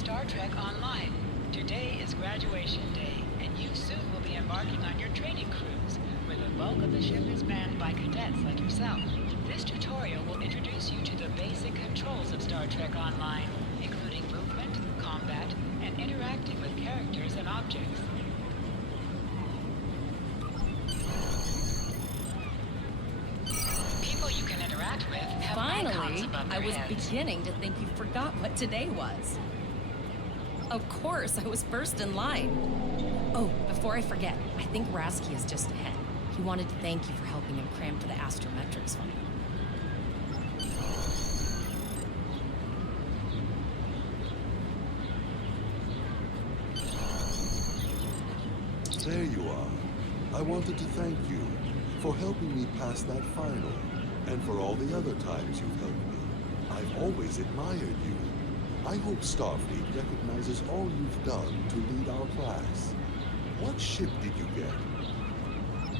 Star Trek Online. Today is graduation day, and you soon will be embarking on your training cruise, where the bulk of the ship is manned by cadets like yourself. This tutorial will introduce you to the basic controls of Star Trek Online, including movement, combat, and interacting with characters and objects. People you can interact with have icons above their I was heads. beginning to think you forgot what today was. Of course, I was first in line. Oh, before I forget, I think Rasky is just ahead. He wanted to thank you for helping him cram for the astrometrics final. There you are. I wanted to thank you for helping me pass that final, and for all the other times you've helped me. I've always admired you. I hope Starfleet recognizes all you've done to lead our class. What ship did you get?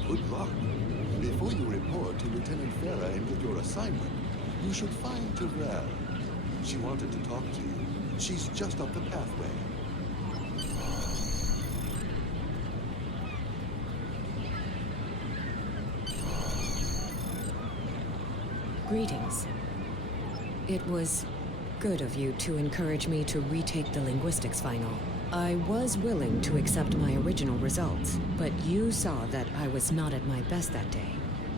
Good luck. Before you report to Lieutenant Farah and get your assignment, you should find Terrell. She wanted to talk to you. She's just up the pathway. Greetings. It was good of you to encourage me to retake the linguistics final. I was willing to accept my original results, but you saw that I was not at my best that day.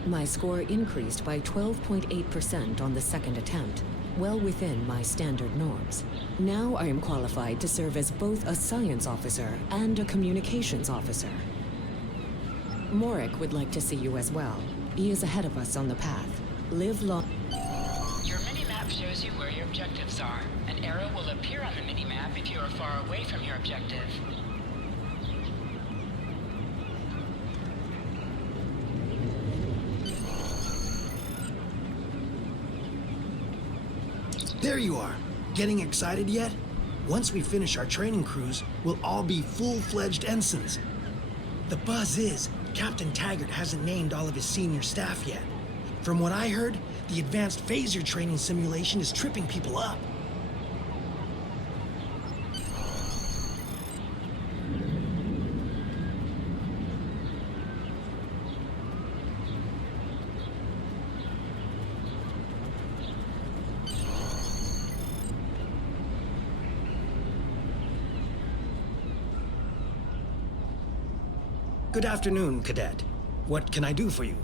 My score increased by 12.8% on the second attempt, well within my standard norms. Now I am qualified to serve as both a science officer and a communications officer. Morik would like to see you as well. He is ahead of us on the path. Live long. Your minimap shows you where your objectives are. An arrow will appear on the minimap if you are far away from your objective. There you are. Getting excited yet? Once we finish our training cruise, we'll all be full-fledged ensigns. The buzz is, Captain Taggart hasn't named all of his senior staff yet. From what I heard, the advanced phaser training simulation is tripping people up. Good afternoon, Cadet. What can I do for you?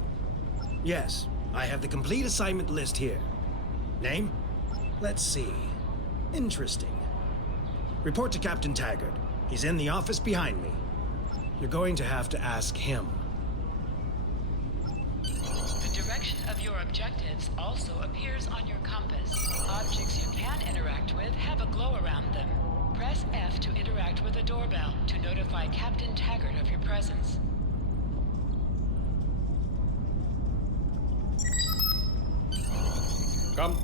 Yes, I have the complete assignment list here. Name? Let's see. Interesting. Report to Captain Taggart. He's in the office behind me. You're going to have to ask him. The direction of your objectives also appears on your compass. Objects you can interact with have a glow around them. Press F to interact with a doorbell to notify Captain Taggart of your presence. Come.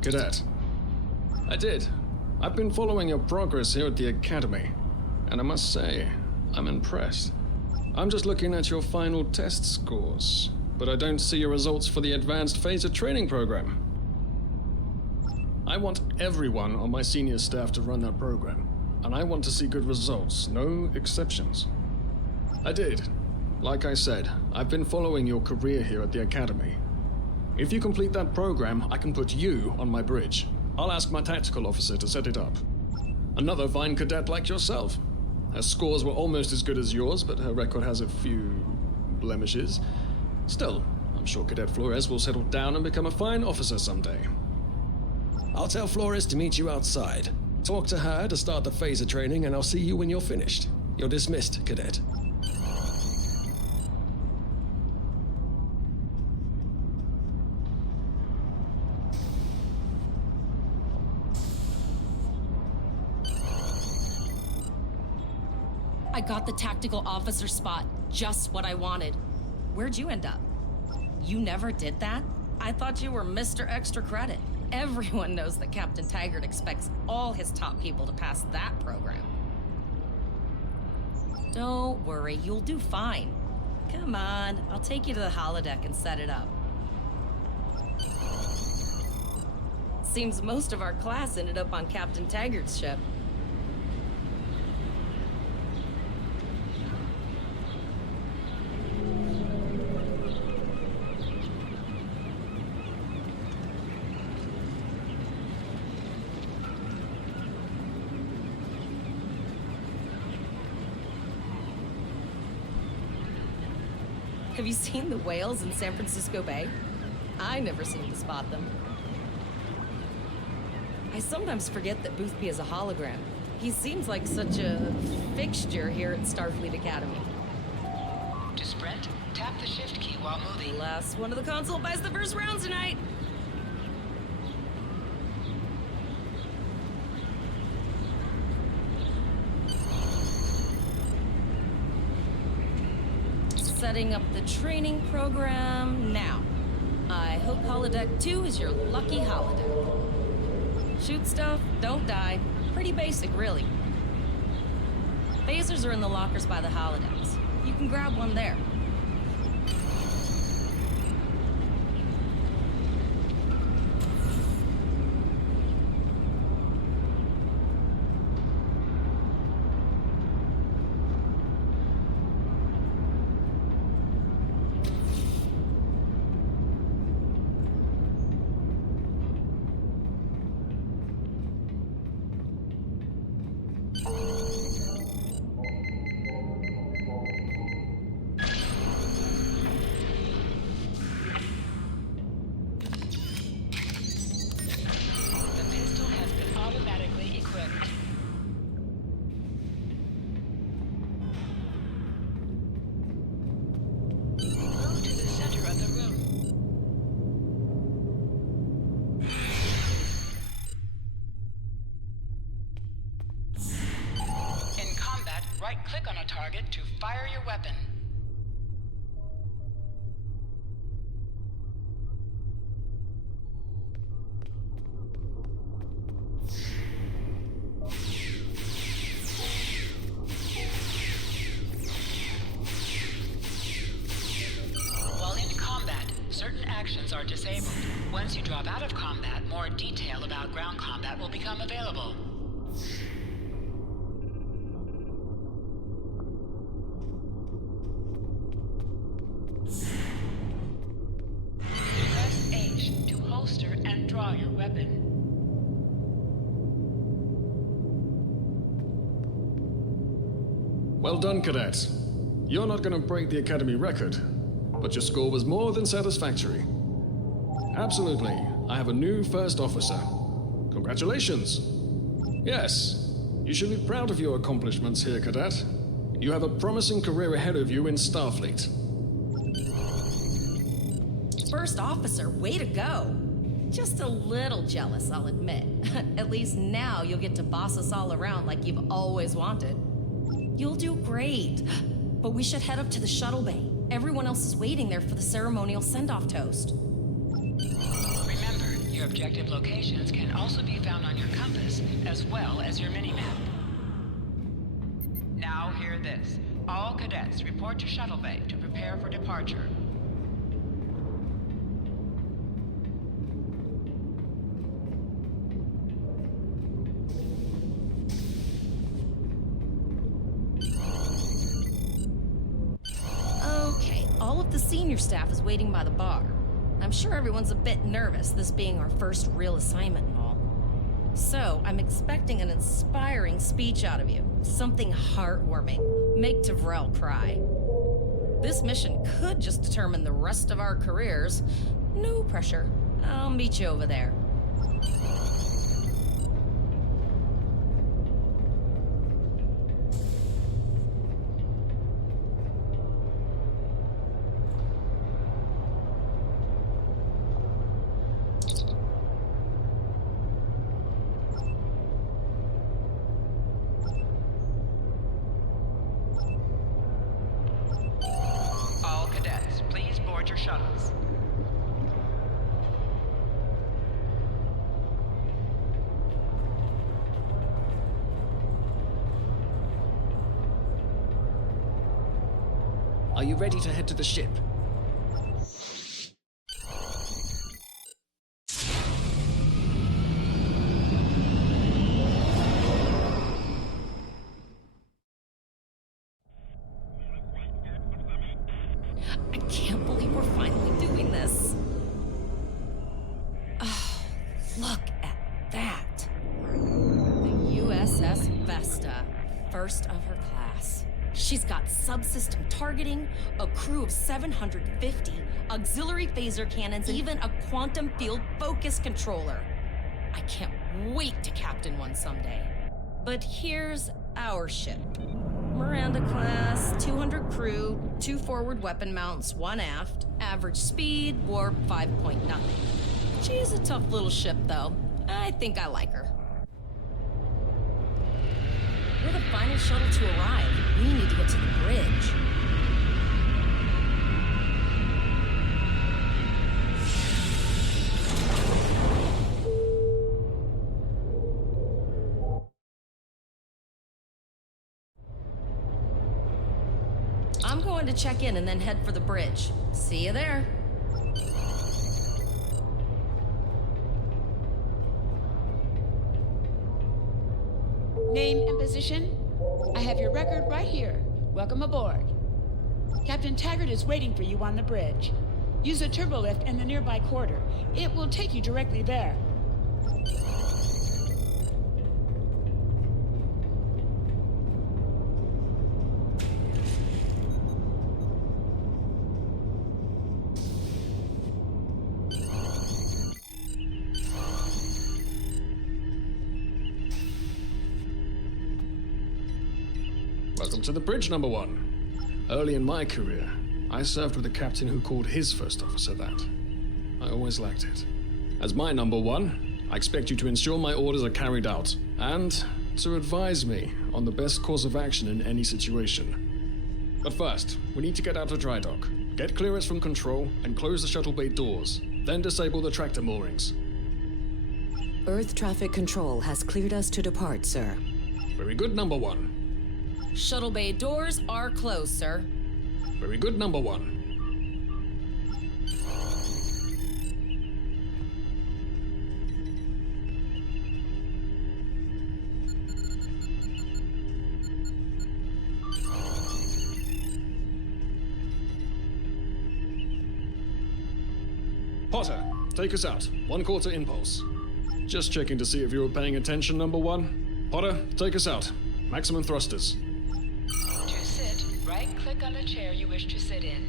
Cadet. I did. I've been following your progress here at the Academy, and I must say, I'm impressed. I'm just looking at your final test scores, but I don't see your results for the Advanced Phaser Training Program. I want everyone on my senior staff to run that program, and I want to see good results, no exceptions. I did. Like I said, I've been following your career here at the Academy. If you complete that program, I can put you on my bridge. I'll ask my tactical officer to set it up. Another fine cadet like yourself. Her scores were almost as good as yours, but her record has a few blemishes. Still, I'm sure Cadet Flores will settle down and become a fine officer someday. I'll tell Flores to meet you outside. Talk to her to start the phaser training, and I'll see you when you're finished. You're dismissed, Cadet. I got the tactical officer spot, just what I wanted. Where'd you end up? You never did that? I thought you were Mr. Extra Credit. Everyone knows that Captain Taggart expects all his top people to pass that program. Don't worry, you'll do fine. Come on, I'll take you to the holodeck and set it up. Seems most of our class ended up on Captain Taggart's ship. Have you seen the whales in San Francisco Bay? I never seem to spot them. I sometimes forget that Boothby is a hologram. He seems like such a fixture here at Starfleet Academy. To sprint, tap the shift key while moving. Last one of the console buys the first round tonight. Setting up the training program now. I hope holodeck 2 is your lucky holodeck. Shoot stuff, don't die. Pretty basic, really. Phasers are in the lockers by the holodecks. You can grab one there. Right-click on a target to fire your weapon. While in combat, certain actions are disabled. Once you drop out of combat, more detail about ground combat will become available. Press H to holster and draw your weapon. Well done, cadet. You're not going to break the Academy record, but your score was more than satisfactory. Absolutely, I have a new first officer. Congratulations. Yes, you should be proud of your accomplishments here, cadet. You have a promising career ahead of you in Starfleet. First officer, way to go. Just a little jealous, I'll admit. At least now you'll get to boss us all around like you've always wanted. You'll do great. But we should head up to the shuttle bay. Everyone else is waiting there for the ceremonial send-off toast. Remember, your objective locations can also be found on your compass, as well as your minimap. Now hear this. All cadets report to shuttle bay to prepare for departure. Okay, all of the senior staff is waiting by the bar. I'm sure everyone's a bit nervous, this being our first real assignment and all. So, I'm expecting an inspiring speech out of you. Something heartwarming. Make Tavrel cry. This mission could just determine the rest of our careers. No pressure. I'll meet you over there. All cadets, please board your shuttles. Are you ready to head to the ship? first of her class. She's got subsystem targeting, a crew of 750, auxiliary phaser cannons, and even a quantum field focus controller. I can't wait to captain one someday. But here's our ship. Miranda class, 200 crew, 2 forward weapon mounts, 1 aft, average speed, warp 5 nothing. She's a tough little ship, though. I think I like her. We're the final shuttle to arrive. We need to get to the bridge. I'm going to check in and then head for the bridge. See you there. Name and position? I have your record right here. Welcome aboard. Captain Taggart is waiting for you on the bridge. Use a turbolift in the nearby quarter. It will take you directly there. Welcome to the bridge, number 1. Early in my career, I served with a captain who called his first officer that. I always liked it. As my number 1, I expect you to ensure my orders are carried out, and to advise me on the best course of action in any situation. But first, we need to get out of dry dock, get clearance from control, and close the shuttle bay doors, then disable the tractor moorings. Earth traffic control has cleared us to depart, sir. Very good, number 1. Shuttle bay doors are closed, sir. Very good, number 1. Potter, take us out. 1/4 impulse. Just checking to see if you were paying attention, number 1. Potter, take us out. Maximum thrusters. To sit, right-click on the chair you wish to sit in.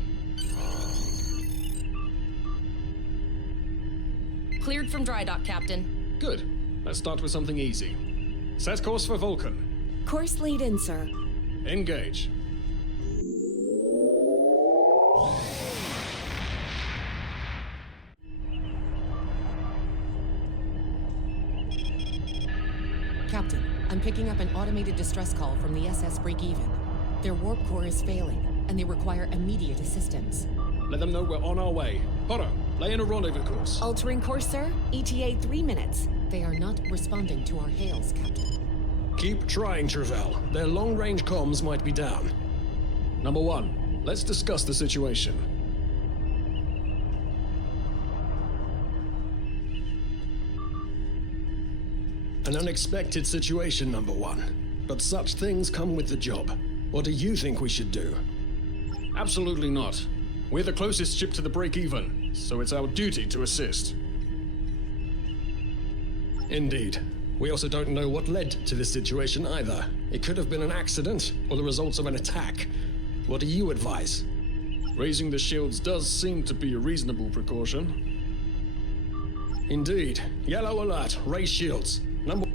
Cleared from dry dock, Captain. Good. Let's start with something easy. Set course for Vulcan. Course lead in, sir. Engage. Captain, I'm picking up an automated distress call from the SS Break-Even. Their warp core is failing, and they require immediate assistance. Let them know we're on our way. Potter, lay in a rendezvous course. Altering course, sir. ETA 3 minutes. They are not responding to our hails, Captain. Keep trying, Travell. Their long-range comms might be down. Number 1, let's discuss the situation. An unexpected situation, number 1. But such things come with the job. What do you think we should do? Absolutely not. We're the closest ship to the break-even, so it's our duty to assist. Indeed. We also don't know what led to this situation either. It could have been an accident, or the results of an attack. What do you advise? Raising the shields does seem to be a reasonable precaution. Indeed. Yellow alert. Raise shields. Number...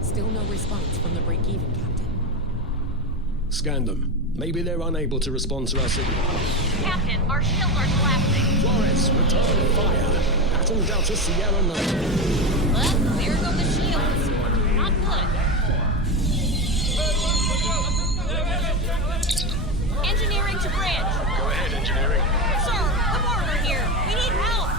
Still no response from the Break-Even, Captain. Scan them. Maybe they're unable to respond to our signal. Captain, our shields are collapsing. Flores, return fire. Pattern Delta Sierra 9. Well, there go the shields. Not good. Engineering to bridge. Go ahead, engineering. Sir, the border here. We need help.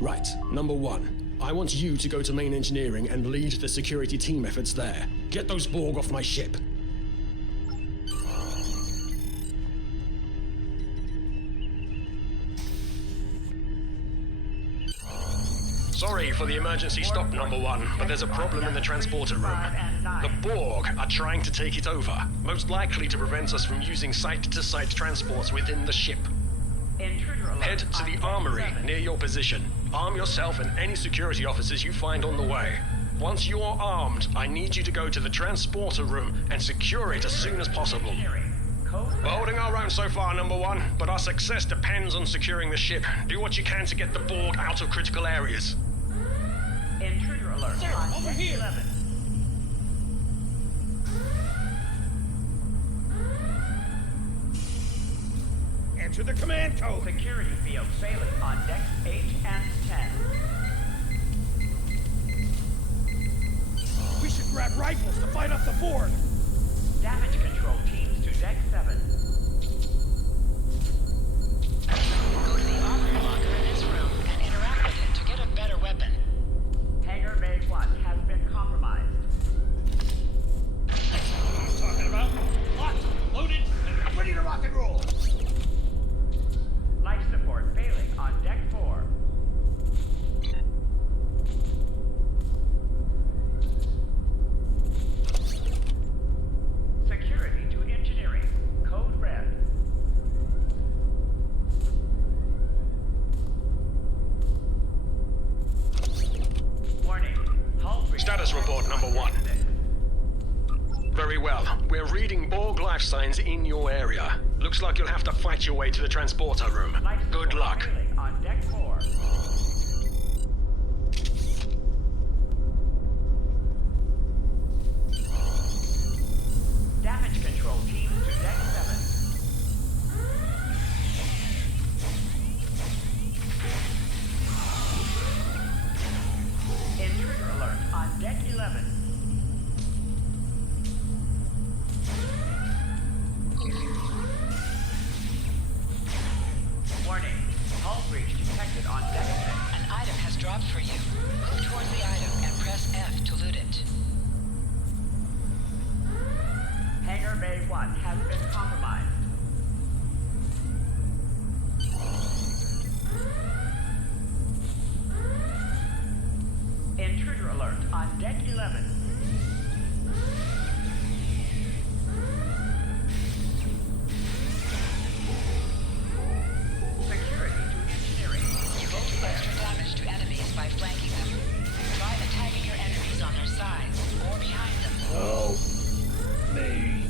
Right. Number 1. I want you to go to main engineering and lead the security team efforts there. Get those Borg off my ship. Sorry for the emergency stop, number one, but there's a problem in the transporter room. The Borg are trying to take it over, most likely to prevent us from using site-to-site transports within the ship. Head to the armory near your position. Arm yourself and any security officers you find on the way. Once you're armed, I need you to go to the transporter room and secure it as soon as possible. We're holding our own so far, number one, but our success depends on securing the ship. Do what you can to get the Borg out of critical areas. Intruder alert. Sir, over here. 11. Enter the command code. Security field failing on decks 8 and 10. We should grab rifles to fight off the Borg. Damage control teams to deck 7. Go to the armory locker in this room and interact with it to get a better weapon. Hangar Bay 1 has been compromised. That's what I'm talking about. Locked, loaded, and ready to rock and roll. Life support failing on deck 4. Security to engineering. Code red. Warning. Hull breach. Status report, number one. Very well. We're reading Borg life signs in your area. Looks like you'll have to fight your way to the transporter room. Life Good support luck. failing on deck 4. Damage control teams to deck 7. Intruder alert on deck 11. Warning. Hull breach detected on deck 6. An item has dropped for you. Move towards the item and press F to loot it. Hangar Bay 1 has been compromised. Intruder alert on deck 11. Security to engineering. You can do extra damage to enemies by flanking them. Try attacking your enemies on their sides or behind them. Oh, me.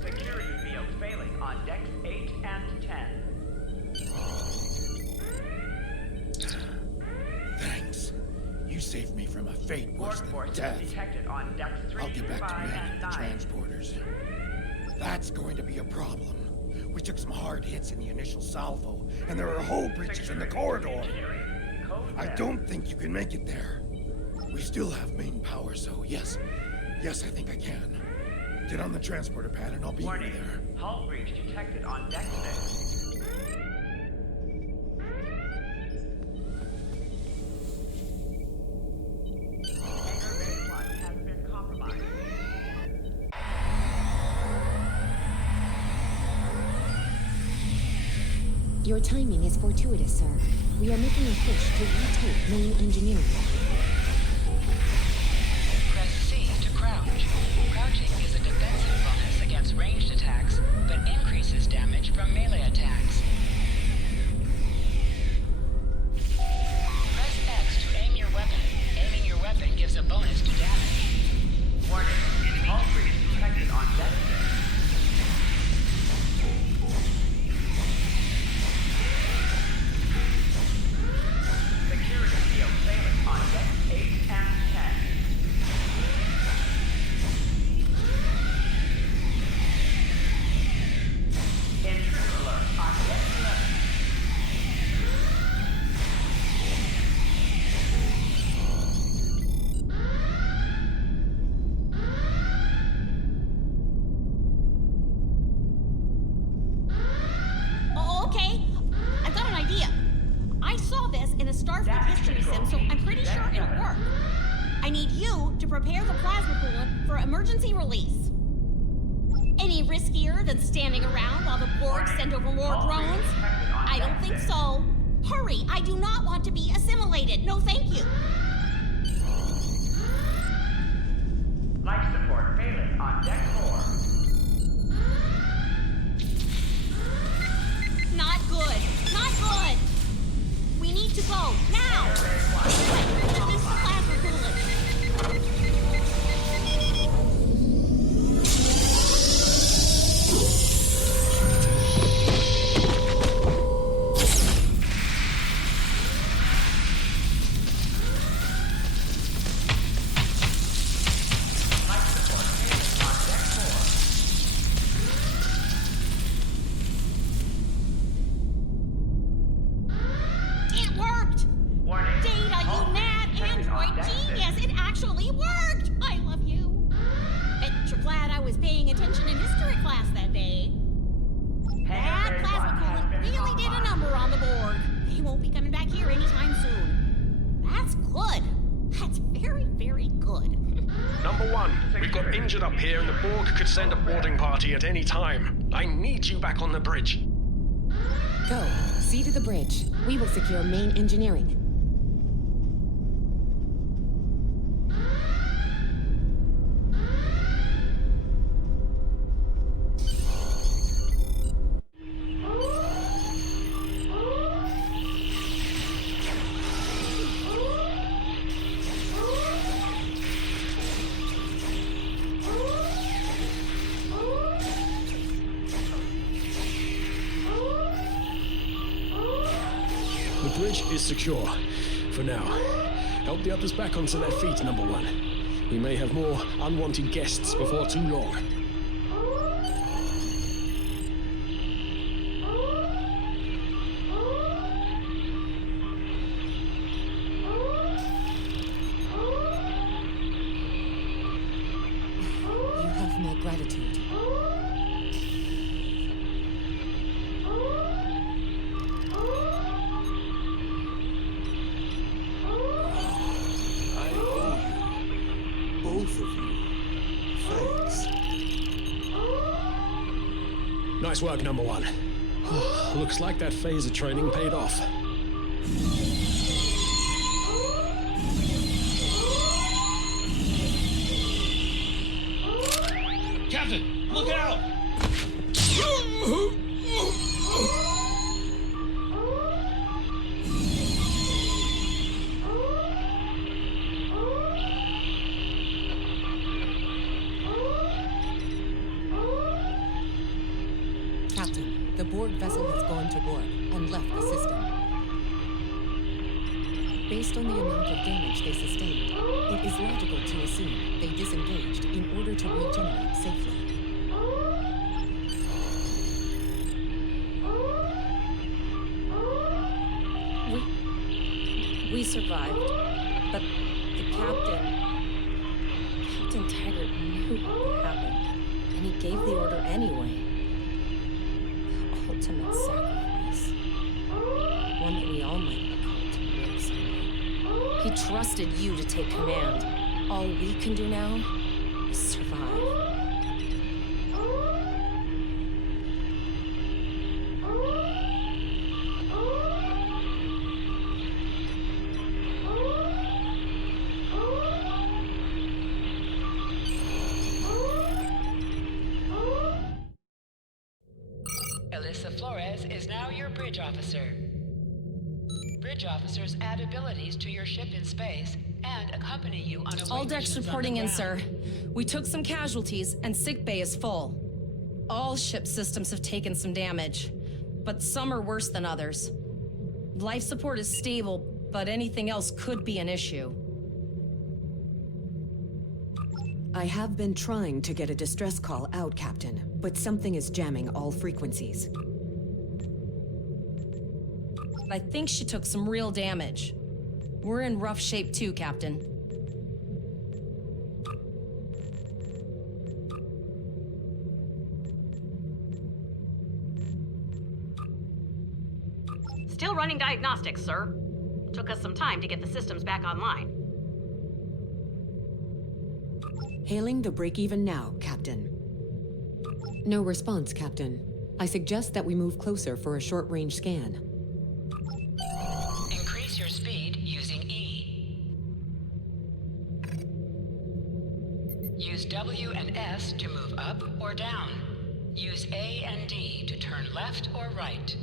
Security field failing on decks 8 and 10. Thanks. You saved me from a fate worse than Workforce death. detected on decks 3, I'll get back to 5, manning and the 9. transporters. That's going to be a problem. We took some hard hits in the initial salvo, and there are hull breaches in the corridor. Engineering. Code I red. don't think you can make it there. We still have main power, so yes, I think I can. Get on the transporter pad and I'll be Warning. there. Hull breach detected on deck 6. Hangar Bay 1 has been compromised. Your timing is fortuitous, sir. We are making a push to retake main engineering. Press C to crouch. Crouching is a defensive bonus against ranged attacks, but increases damage from melee attacks. Press X to aim your weapon. Aiming your weapon gives a bonus to damage. Warning. Hull breach detected on deck 6. Security field failing on deck 8 and 10. Intruder alert on deck 11. Oh, okay. I've got an idea. I saw this in a Starfleet history sim, so I'm pretty sure it'll work. I need you to prepare the plasma coolant for emergency release. any riskier than standing around while the Borg send over more drones? I don't think so. Hurry, I do not want to be assimilated. No, thank you. Life support failing on deck 4. Not good. Not good. We need to go now. Release the plasma coolant. It worked! Warning. Data, you mad android genius! It actually worked! I love you. Bet you're glad I was paying attention in history class that day. That plasma coolant really did a number on the Borg. He won't be coming back here anytime soon. That's good. That's very, very good. Number 1, we've got injured up here and the Borg could send a boarding party at any time. I need you back on the bridge. Go. See to the bridge. We will secure main engineering. The bridge is secure. For now. Help the others back onto their feet, number 1. We may have more unwanted guests before too long. You have my gratitude. I owe you. Both of you. Thanks. Nice work, number 1. Looks like that phaser training paid off. Captain, look out! Captain, the Borg vessel has gone to Borg and left the system. Based on the amount of damage they sustained, it is logical to assume they disengaged in order to regenerate safely. We survived, but the Captain Taggart knew what would happen, and he gave the order anyway. The ultimate sacrifice. One that we all might be called to make someday. He trusted you to take command. All we can do now is survive. Alyssa Flores is now your bridge officer. Bridge officers add abilities to your ship in space and accompany you on away All decks missions on reporting the in, ground. sir. We took some casualties, and sickbay is full. All ship systems have taken some damage, but some are worse than others. Life support is stable, but anything else could be an issue. I have been trying to get a distress call out, Captain, but something is jamming all frequencies. I think she took some real damage. We're in rough shape too, Captain. Still running diagnostics, sir. Took us some time to get the systems back online. Hailing the break-even now, Captain. No response, Captain. I suggest that we move closer for a short-range scan. Increase your speed using E. Use W and S to move up or down. Use A and D to turn left or right.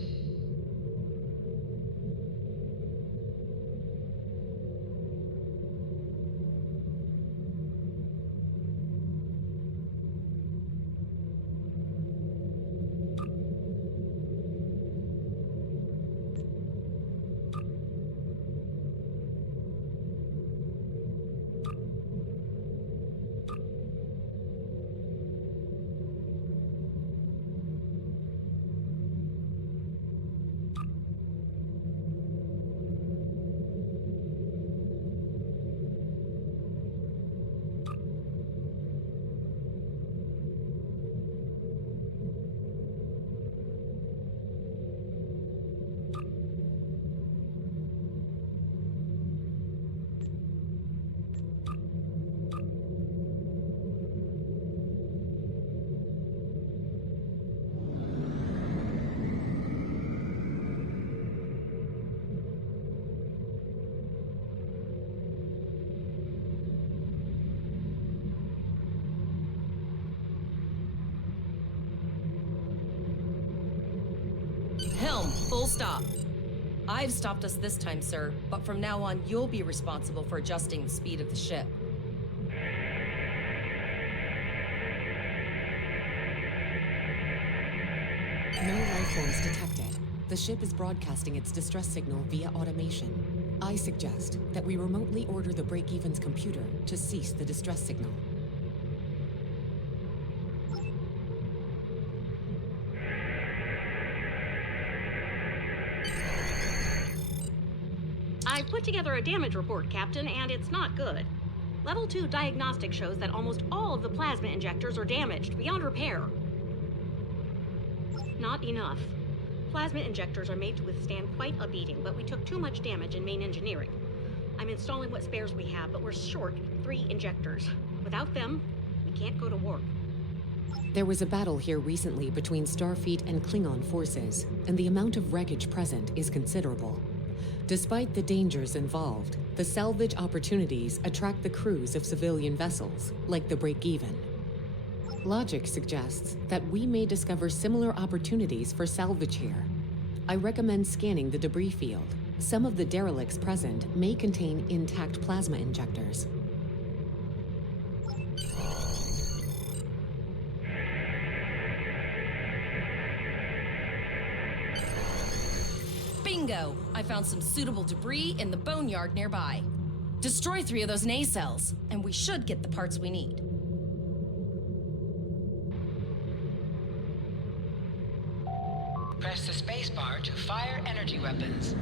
Helm, full stop. I've stopped us this time, sir, but from now on, you'll be responsible for adjusting the speed of the ship. No life forms detected. The ship is broadcasting its distress signal via automation. I suggest that we remotely order the break-even's computer to cease the distress signal. I've put together a damage report, Captain, and it's not good. Level 2 diagnostic shows that almost all of the plasma injectors are damaged beyond repair. Not enough. Plasma injectors are made to withstand quite a beating, but we took too much damage in main engineering. I'm installing what spares we have, but we're short 3 injectors. Without them, we can't go to war. There was a battle here recently between Starfleet and Klingon forces, and the amount of wreckage present is considerable. Despite the dangers involved, the salvage opportunities attract the crews of civilian vessels, like the Break-Even. Logic suggests that we may discover similar opportunities for salvage here. I recommend scanning the debris field. Some of the derelicts present may contain intact plasma injectors. Bingo! I found some suitable debris in the boneyard nearby. Destroy 3 of those nacelles, and we should get the parts we need. Press the spacebar to fire energy weapons.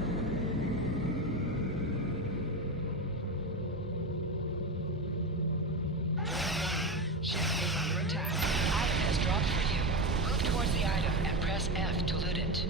Ship is under attack. Item has dropped for you. Move towards the item and press F to loot it.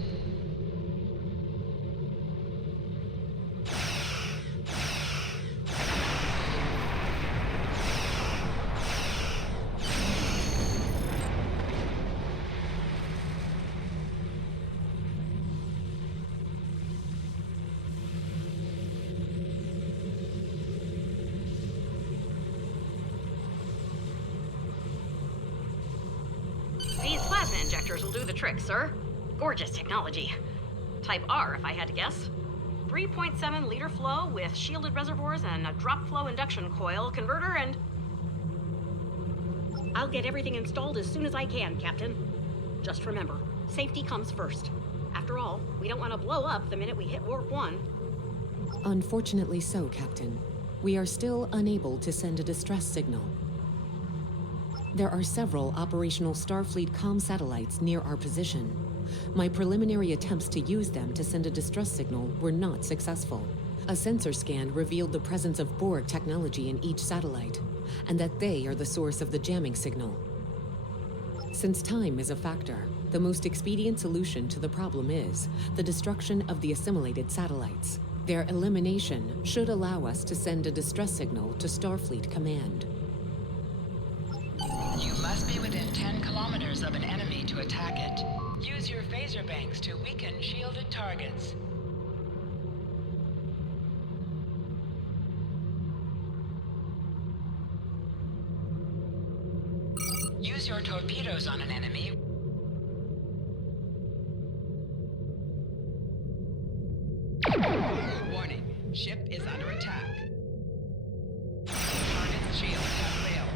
These plasma injectors will do the trick, sir. Gorgeous technology. Type R, if I had to guess. 3.7 liter flow with shielded reservoirs and a drop flow induction coil converter and... I'll get everything installed as soon as I can, Captain. Just remember, safety comes first. After all, we don't want to blow up the minute we hit Warp 1. Unfortunately so, Captain. We are still unable to send a distress signal. There are several operational Starfleet comm satellites near our position. My preliminary attempts to use them to send a distress signal were not successful. A sensor scan revealed the presence of Borg technology in each satellite, and that they are the source of the jamming signal. Since time is a factor, the most expedient solution to the problem is the destruction of the assimilated satellites. Their elimination should allow us to send a distress signal to Starfleet Command. You must be within 10 kilometers of an enemy. attack it. Use your phaser banks to weaken shielded targets. Use your torpedoes on an enemy. Warning, ship is under attack. Target's shields have failed.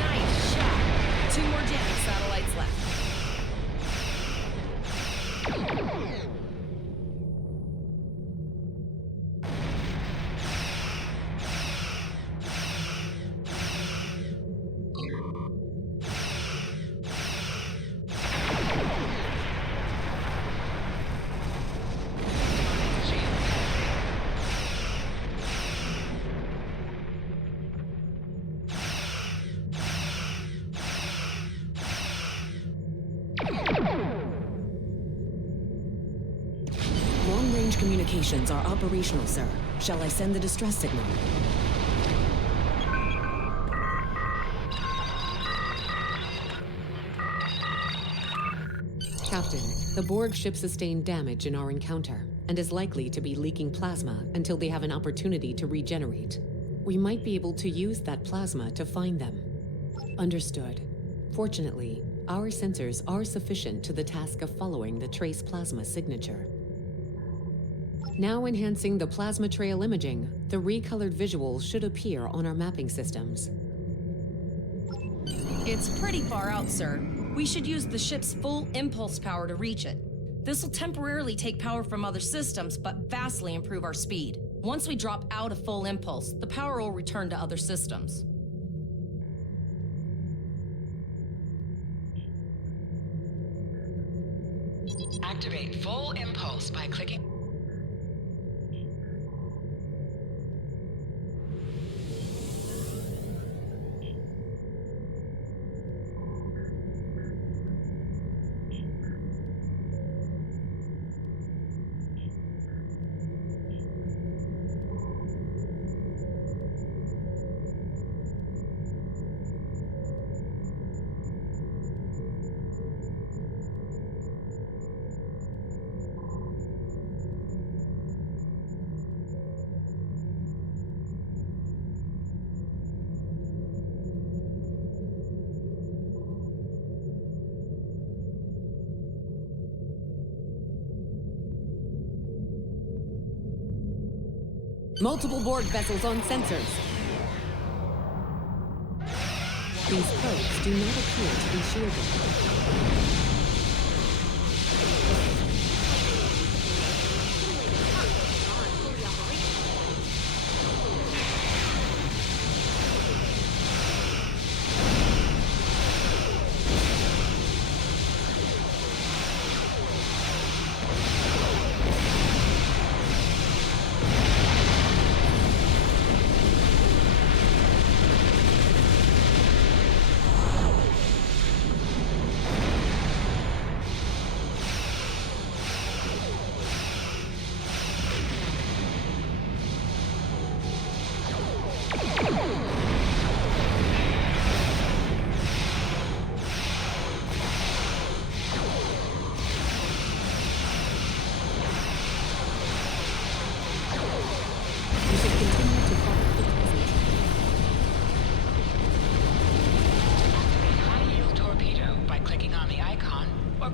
Nice shot. 2 more jamming satellites left. Long-range communications are operational, sir. Shall I send the distress signal? Captain, the Borg ship sustained damage in our encounter and is likely to be leaking plasma until they have an opportunity to regenerate. We might be able to use that plasma to find them. Understood. Fortunately, our sensors are sufficient to the task of following the trace plasma signature. Now enhancing the plasma trail imaging, the recolored visuals should appear on our mapping systems. It's pretty far out, sir. We should use the ship's full impulse power to reach it. This will temporarily take power from other systems, but vastly improve our speed. Once we drop out of full impulse, the power will return to other systems. Activate full impulse by clicking. Multiple Borg vessels on sensors. These probes do not appear to be shielded.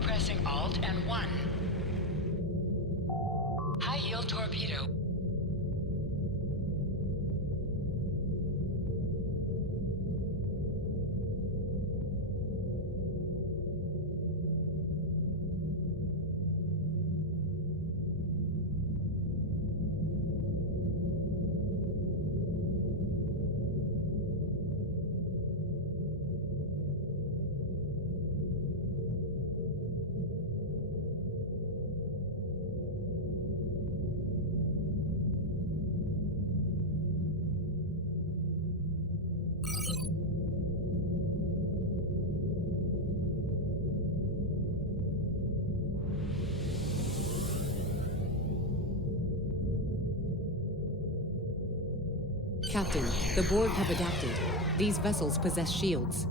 Pressing Alt and 1. High-yield torpedo. Captain, the Borg have adapted. These vessels possess shields.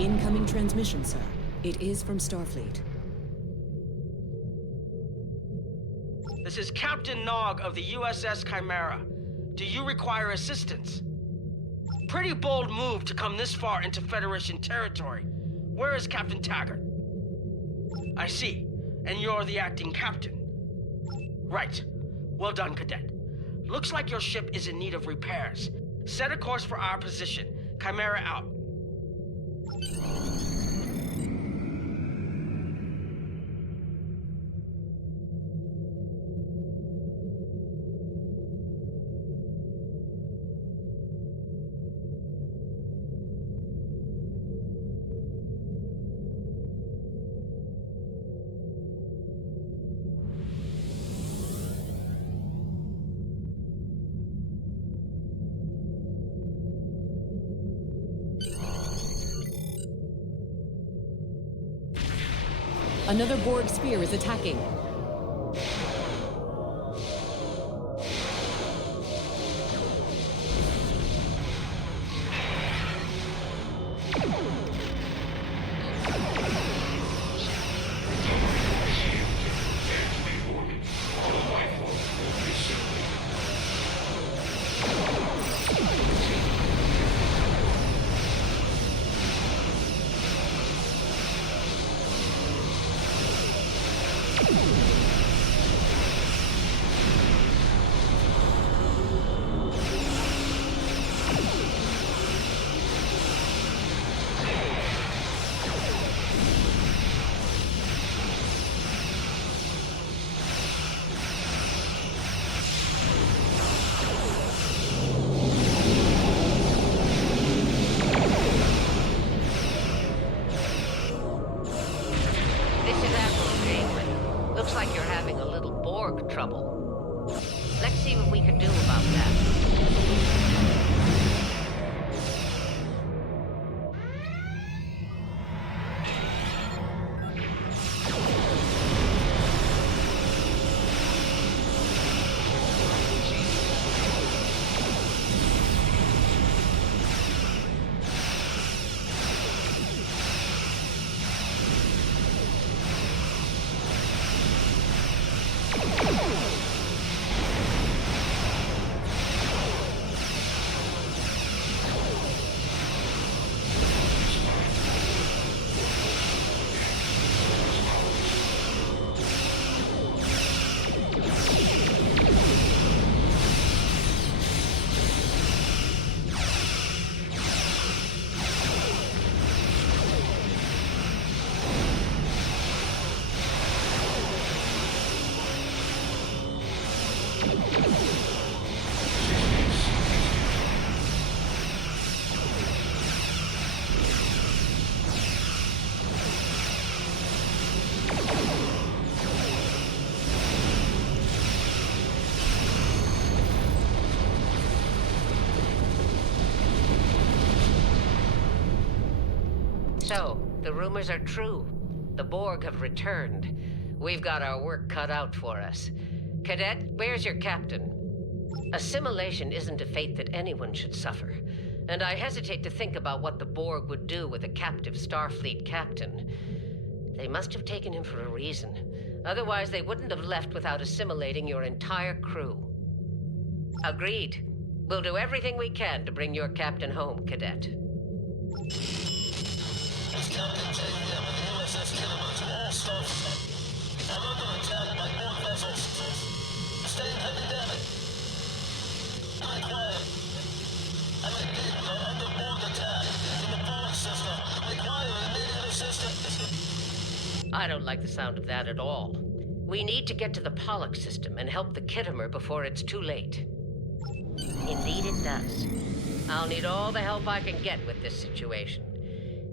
Incoming transmission, sir. It is from Starfleet. This is Captain Nog of the USS Chimera. Do you require assistance? Pretty bold move to come this far into Federation territory. Where is Captain Taggart? I see. And you're the acting captain. Right. Well done, Cadet. Looks like your ship is in need of repairs. Set a course for our position. Chimera out. Another Borg sphere is attacking. So, the rumors are true. The Borg have returned. We've got our work cut out for us. Cadet, where's your captain? Assimilation isn't a fate that anyone should suffer, and I hesitate to think about what the Borg would do with a captive Starfleet captain. They must have taken him for a reason. Otherwise, they wouldn't have left without assimilating your entire crew. Agreed. We'll do everything we can to bring your captain home, Cadet. I don't like the sound of that at all. We need to get to the Pollock system and help the Kittimer before it's too late. Indeed it does. I'll need all the help I can get with this situation.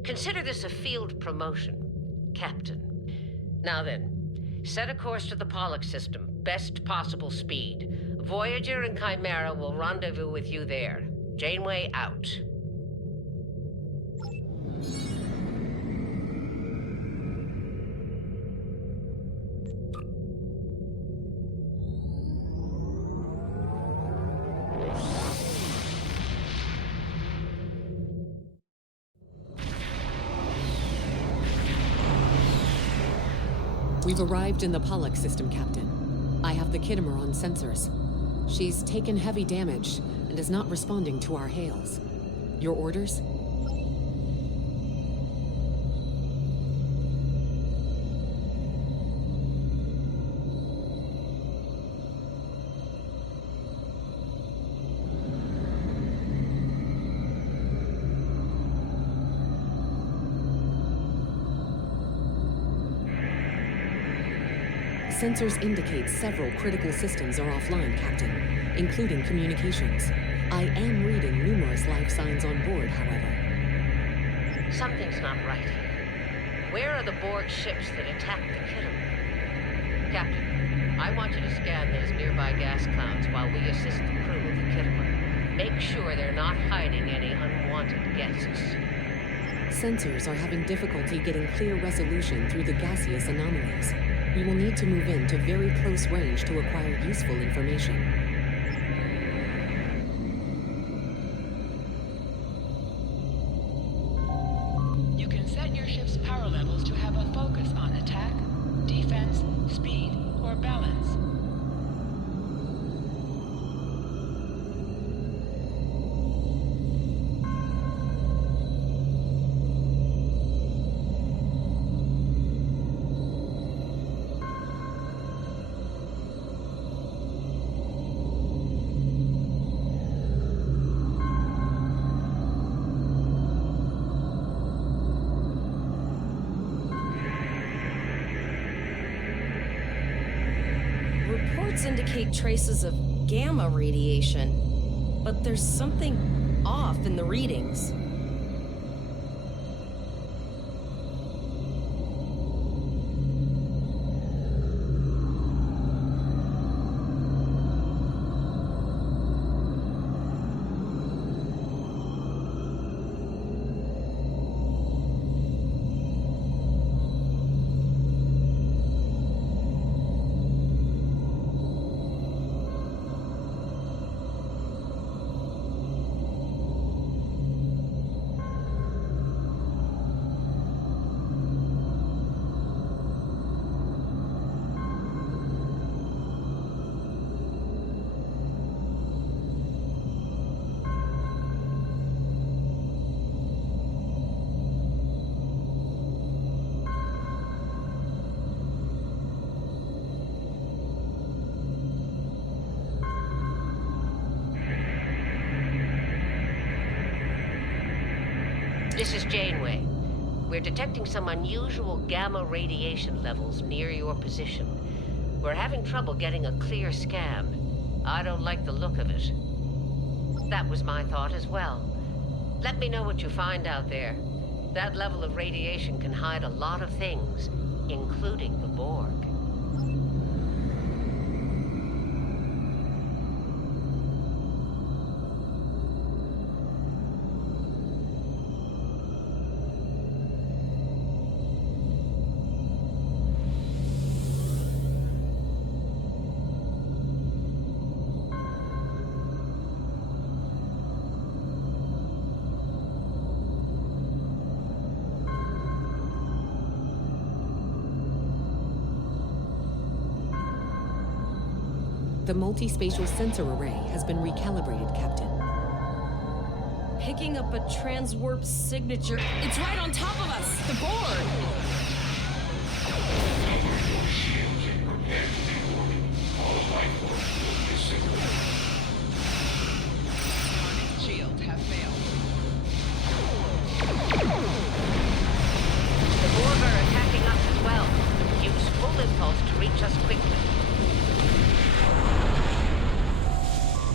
Consider this a field promotion, Captain. Now then, set a course to the Pollock system, best possible speed. Voyager and Chimera will rendezvous with you there. Janeway out. We've arrived in the Pollock system, Captain. I have the Kittimer on sensors. She's taken heavy damage and is not responding to our hails. Your orders? Sensors indicate several critical systems are offline, Captain, including communications. I am reading numerous life signs on board, however. Something's not right here. Where are the Borg ships that attacked the Kittimer? Captain, I want you to scan those nearby gas clouds while we assist the crew of the Kittimer. Make sure they're not hiding any unwanted guests. Sensors are having difficulty getting clear resolution through the gaseous anomalies. We will need to move in to very close range to acquire useful information. You can set your ship's power levels to have a focus on attack, defense, speed, or balance. Indicate traces of gamma radiation, but there's something off in the readings. This is Janeway. We're detecting some unusual gamma radiation levels near your position. We're having trouble getting a clear scan. I don't like the look of it. That was my thought as well. Let me know what you find out there. That level of radiation can hide a lot of things, including the Borg. The multi-spatial sensor array has been recalibrated, Captain. Picking up a transwarp signature. It's right on top of us! The Borg! Shields have failed. The Borg are attacking us as well. Use full impulse to reach us quickly.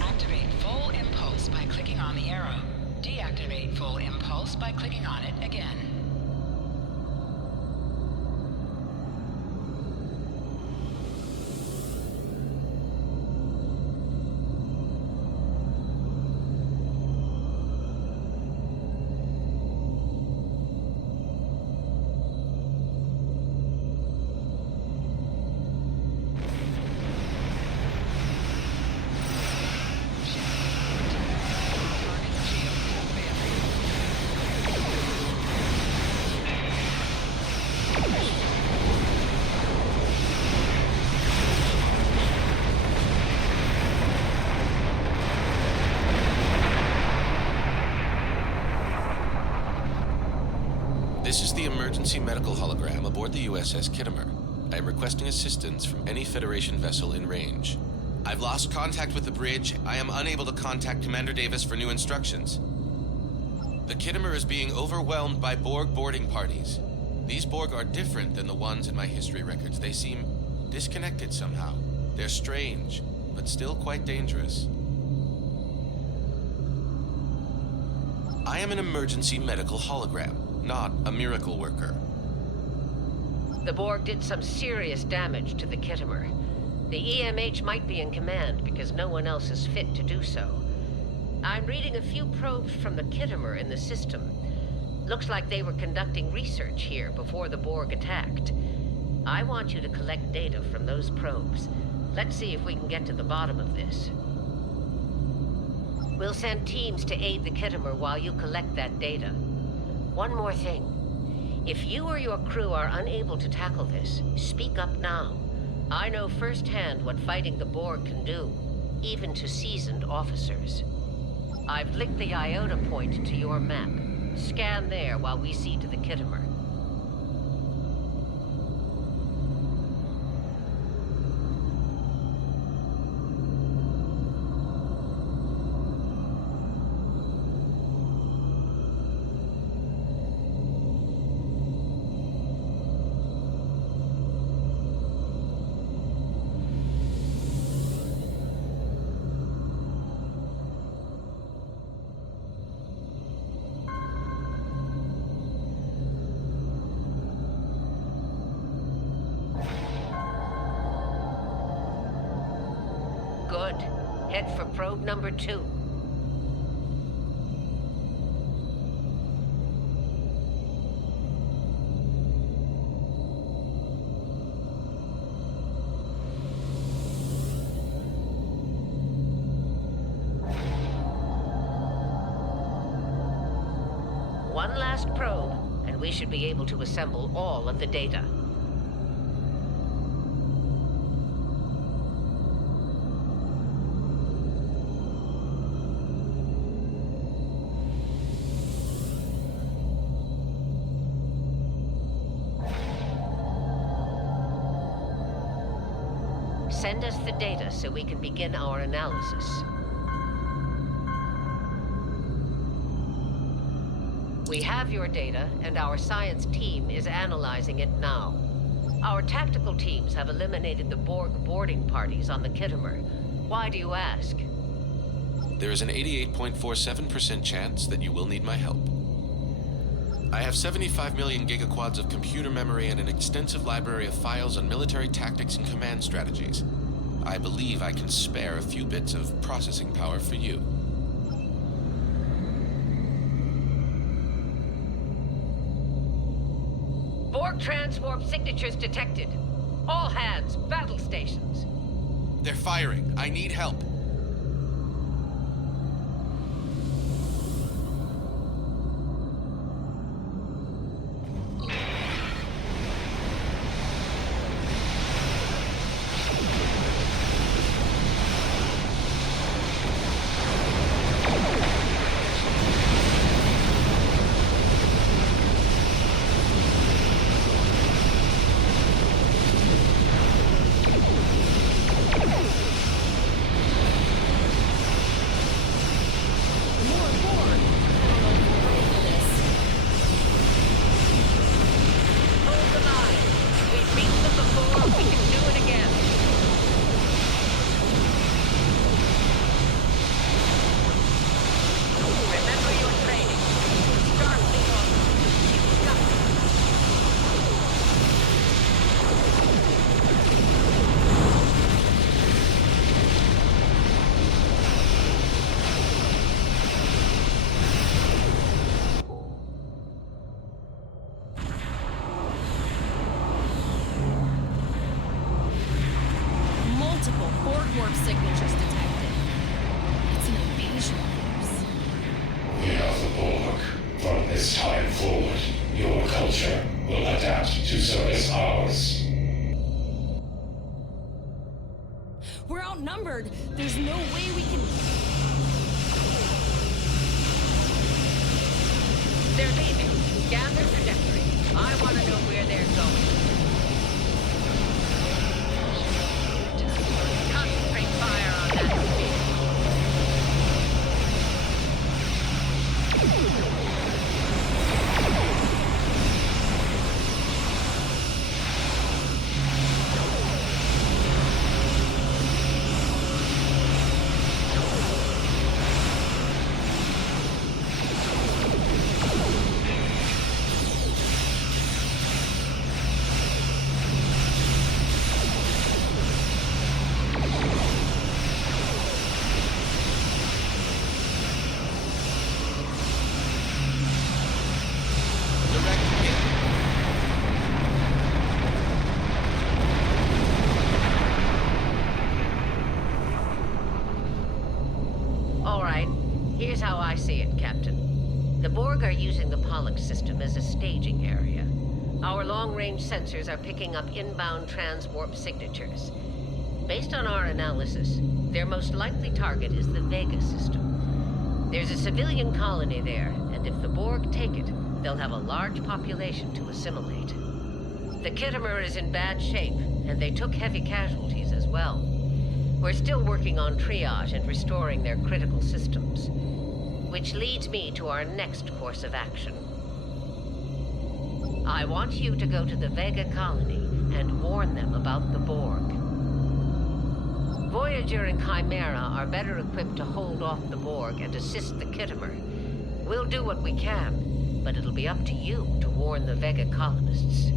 Activate full impulse by clicking on the arrow. Deactivate full impulse by clicking on it again. This is the emergency medical hologram aboard the USS Kittimer. I am requesting assistance from any Federation vessel in range. I've lost contact with the bridge. I am unable to contact Commander Davis for new instructions. The Kittimer is being overwhelmed by Borg boarding parties. These Borg are different than the ones in my history records. They seem disconnected somehow. They're strange, but still quite dangerous. I am an emergency medical hologram, not a miracle worker. The Borg did some serious damage to the Kittimer. The EMH might be in command because no one else is fit to do so. I'm reading a few probes from the Kittimer in the system. Looks like they were conducting research here before the Borg attacked. I want you to collect data from those probes. Let's see if we can get to the bottom of this. We'll send teams to aid the Kittimer while you collect that data. One more thing. If you or your crew are unable to tackle this, speak up now. I know firsthand what fighting the Borg can do, even to seasoned officers. I've linked the Iota point to your map. Scan there while we see to the Kittimer. Good. Head for probe number 2. One last probe, and we should be able to assemble all of the data. Send us the data so we can begin our analysis. We have your data, and our science team is analyzing it now. Our tactical teams have eliminated the Borg boarding parties on the Kittimer. Why do you ask? There is an 88.47% chance that you will need my help. I have 75 million gigaquads of computer memory and an extensive library of files on military tactics and command strategies. I believe I can spare a few bits of processing power for you. Borg transwarp signatures detected. All hands, battle stations. They're firing. I need help. forward, your culture will adapt to service ours. We're outnumbered. There's no way we can... They're leaving. Scan their trajectory. I want to know where they're going. Concentrate fire on that speed. Here's how I see it, Captain. The Borg are using the Pollux system as a staging area. Our long-range sensors are picking up inbound transwarp signatures. Based on our analysis, their most likely target is the Vega system. There's a civilian colony there, and if the Borg take it, they'll have a large population to assimilate. The Kittimer is in bad shape, and they took heavy casualties as well. We're still working on triage and restoring their critical systems. Which leads me to our next course of action. I want you to go to the Vega colony and warn them about the Borg. Voyager and Chimera are better equipped to hold off the Borg and assist the Kittimer. We'll do what we can, but it'll be up to you to warn the Vega colonists.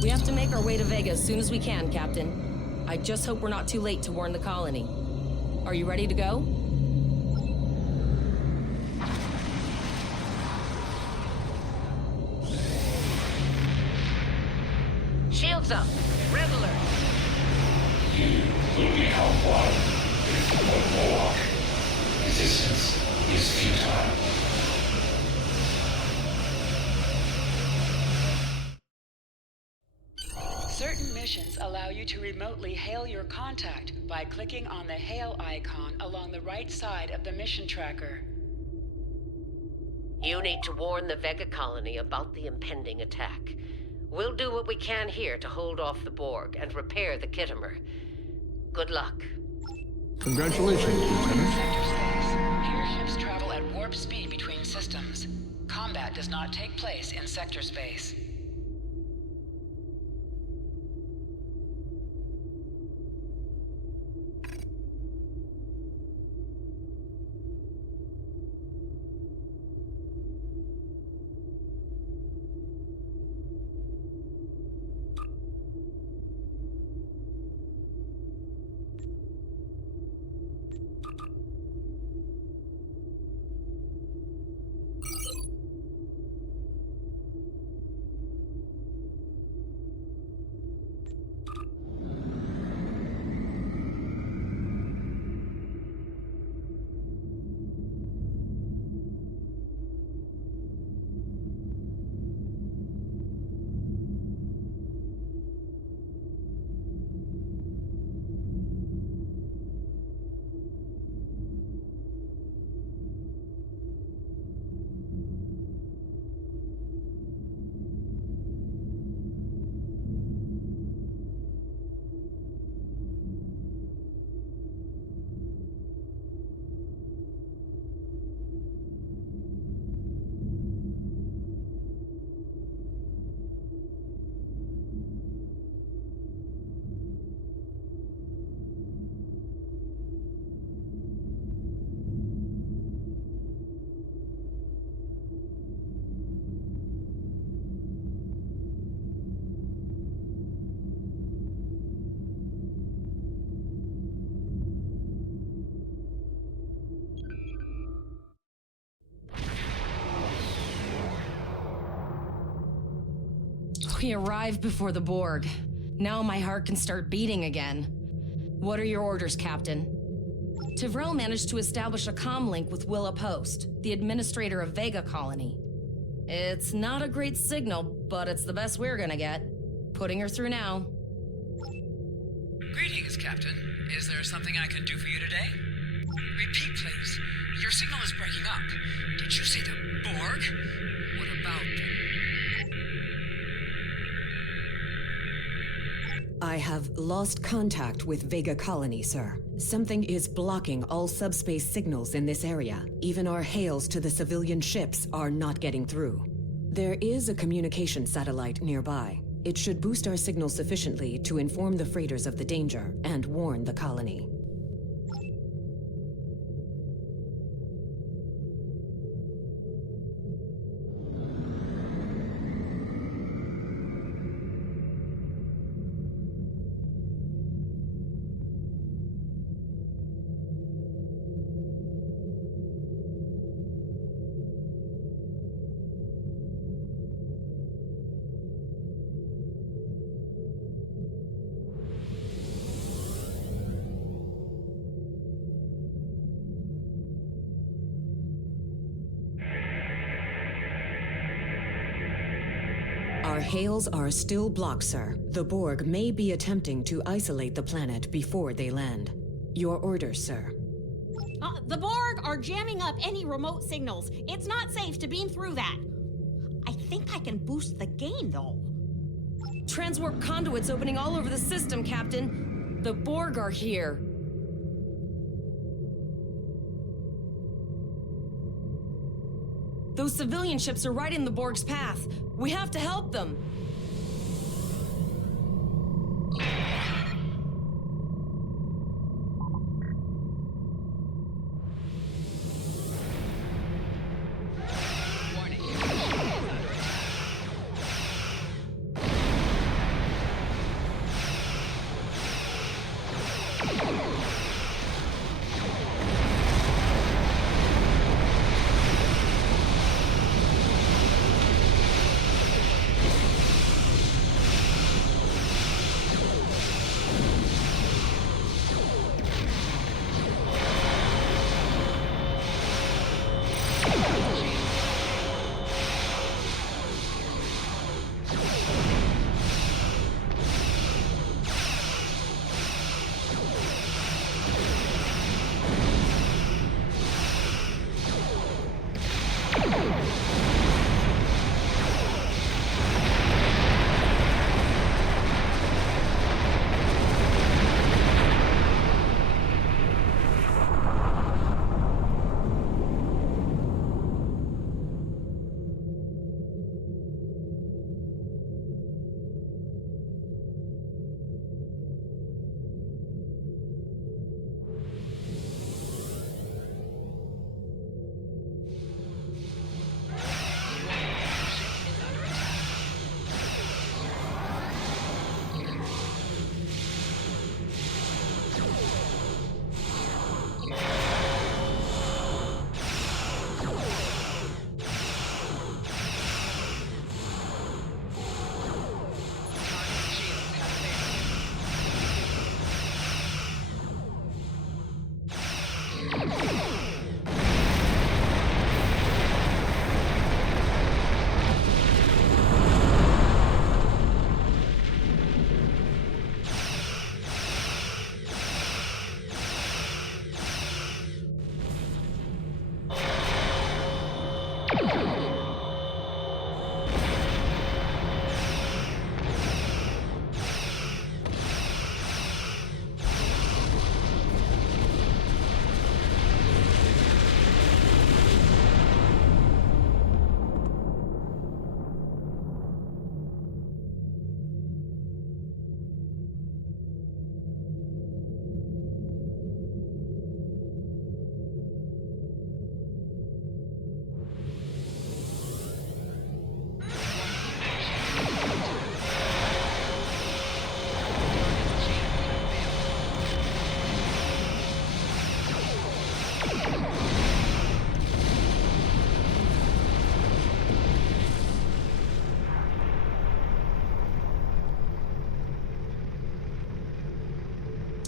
We have to make our way to Vega as soon as we can, Captain. I just hope we're not too late to warn the colony. Are you ready to go? Shields up. Red alert. You will become one with the Borg. Resistance is futile. Certain missions allow you to remotely hail your contact by clicking on the hail icon along the right side of the mission tracker. You need to warn the Vega colony about the impending attack. We'll do what we can here to hold off the Borg and repair the Kittimer. Good luck. Congratulations, Lieutenant. Sector space. Here ships travel at warp speed between systems. Combat does not take place in sector space. We arrived before the Borg. Now my heart can start beating again. What are your orders, Captain? Tivrell managed to establish a comm link with Willa Post, the administrator of Vega Colony. It's not a great signal, but it's the best we're gonna get. Putting her through now. Greetings, Captain. Is there something I can do for you today? Repeat, please. Your signal is breaking up. Did you say the Borg? What about them? I have lost contact with Vega Colony, sir. Something is blocking all subspace signals in this area. Even our hails to the civilian ships are not getting through. There is a communication satellite nearby. It should boost our signal sufficiently to inform the freighters of the danger and warn the colony. Our hails are still blocked, sir. The Borg may be attempting to isolate the planet before they land. Your orders, sir. The Borg are jamming up any remote signals. It's not safe to beam through that. I think I can boost the gain, though. Transwarp conduits opening all over the system, Captain. The Borg are here. Those civilian ships are right in the Borg's path. We have to help them.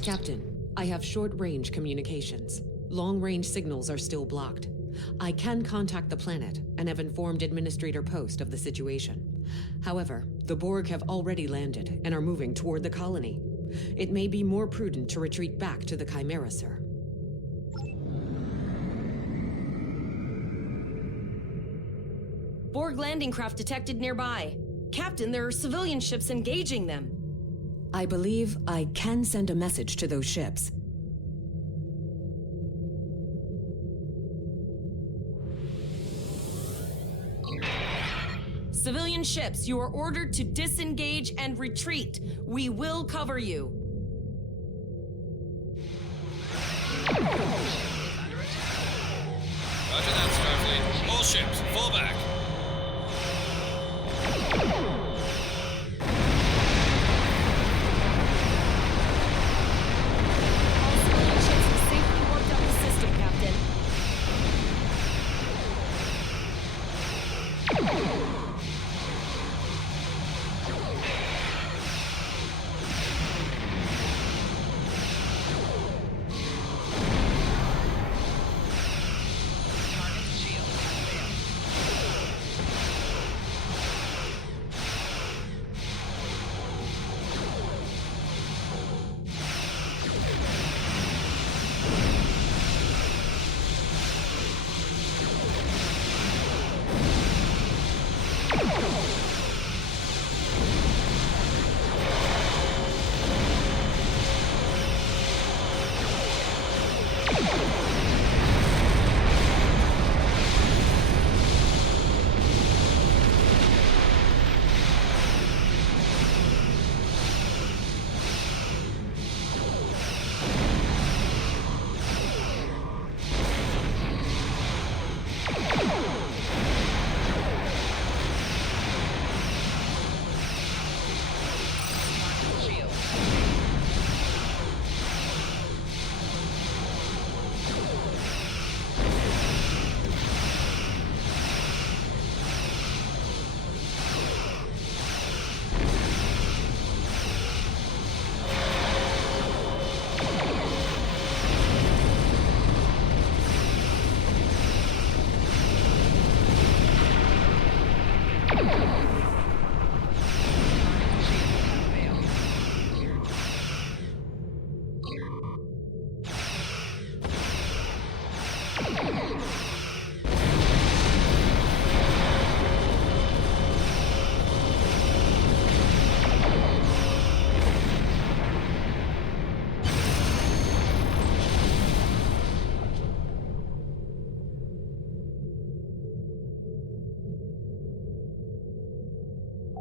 Captain, I have short-range communications. Long-range signals are still blocked. I can contact the planet and have informed Administrator Post of the situation. However, the Borg have already landed and are moving toward the colony. It may be more prudent to retreat back to the Chimera, sir. Borg landing craft detected nearby. Captain, there are civilian ships engaging them. I believe I can send a message to those ships. Civilian ships, you are ordered to disengage and retreat. We will cover you. Roger that, Starfleet. All ships, fall back. All civilian ships have safely warped up the system, Captain.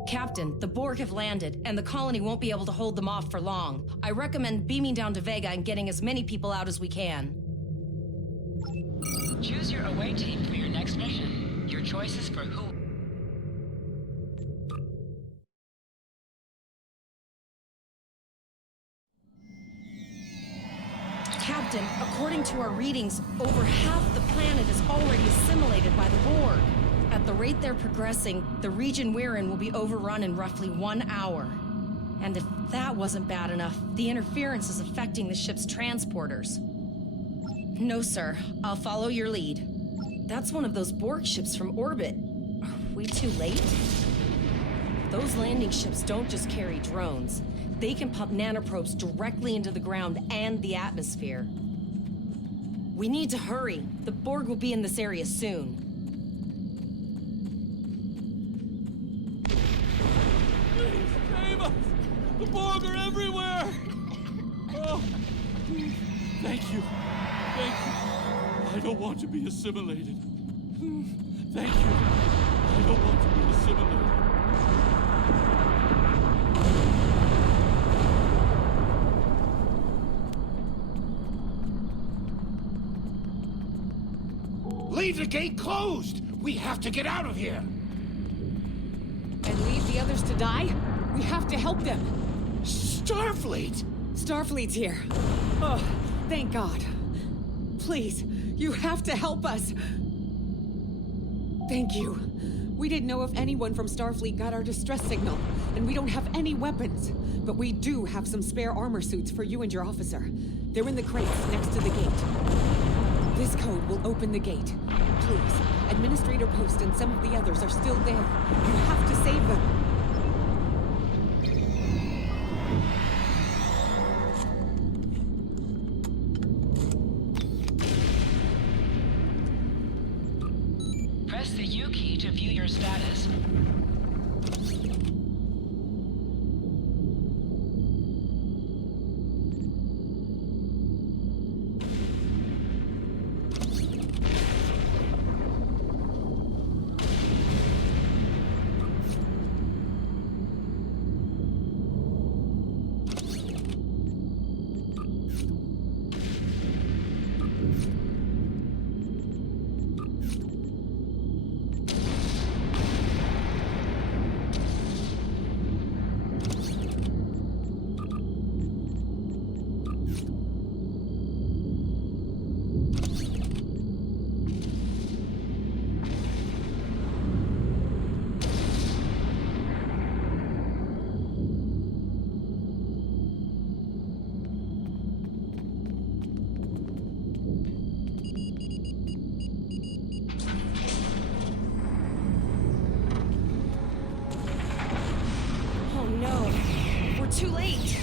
Captain, the Borg have landed, and the colony won't be able to hold them off for long. I recommend beaming down to Vega and getting as many people out as we can. Choose your away team for your next mission. Your choices for who... Captain, according to our readings, over half the planet is already assimilated by the Borg. At the rate they're progressing, the region we're in will be overrun in roughly 1 hour. And if that wasn't bad enough, the interference is affecting the ship's transporters. No, sir. I'll follow your lead. That's one of those Borg ships from orbit. Are we too late? Those landing ships don't just carry drones. They can pump nanoprobes directly into the ground and the atmosphere. We need to hurry. The Borg will be in this area soon. Save us! The Borg are everywhere! Oh, thank you. Thank you. I don't want to be assimilated. Thank you. I don't want to be assimilated. Leave the gate closed! We have to get out of here! And leave the others to die? We have to help them. Starfleet! Starfleet's here. Oh, thank God. Please, you have to help us. Thank you. We didn't know if anyone from Starfleet got our distress signal, and we don't have any weapons. But we do have some spare armor suits for you and your officer. They're in the crates next to the gate. This code will open the gate. Please, Administrator Post and some of the others are still there. You have to save them. Press the U key to view your status. Too late.